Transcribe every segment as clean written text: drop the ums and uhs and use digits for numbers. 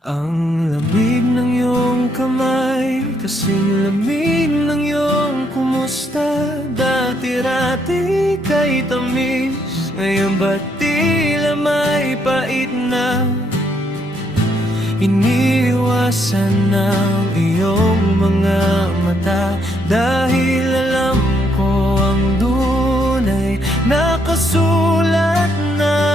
Ang lamig ng iyong kamay, kasing lamig ng iyong kumusta. Dati-rati kay tamis, ngayon ba't tila may pait na? Iniiwasan ng iyong mga mata, dahil alam ko ang dunay nakasulat na.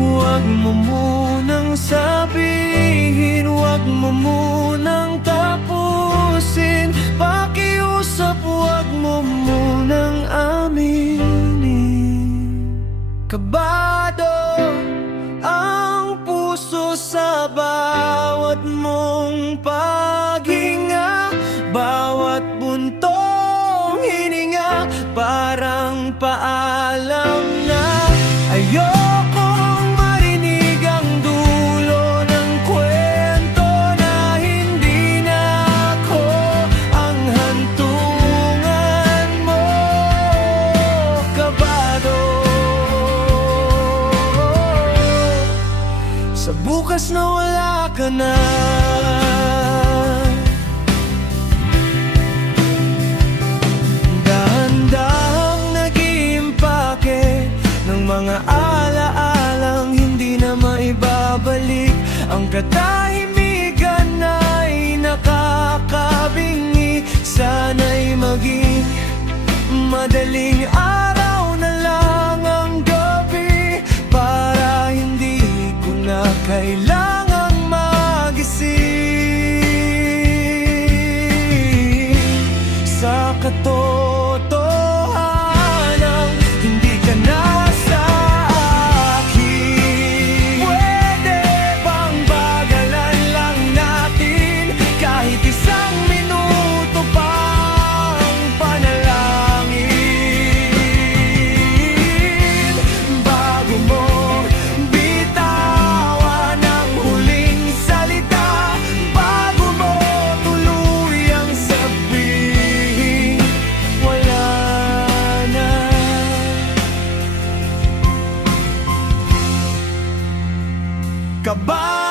Huwag mo munang sabihin, huwag mo munang tapusin, pakiusap, huwag mo munang aminin. Kabado ang puso sa bawat mong paghinga, bawat buntong hininga, parang paalam na. Ayokong marinig ang dulo ng kwento na hindi na ako ang hantungan mo. Kabado sa bukas na wala ka na. Dahan-dahang nag-iimpake ng mga ala-alang hindi na maibabalik. Ang katahimikan ay nakakabingi. Sana'y maging madaling araw na lang ang gabi, para hindi ko na kailangang magising. Sa katotohanan, hindi ka na sa akin. Pwede bang bagalan lang natin kahit isang minuto pang panalangin, bago mo bitawan ang huling salita, bago mo tuluyang sabihin wala na. Kabado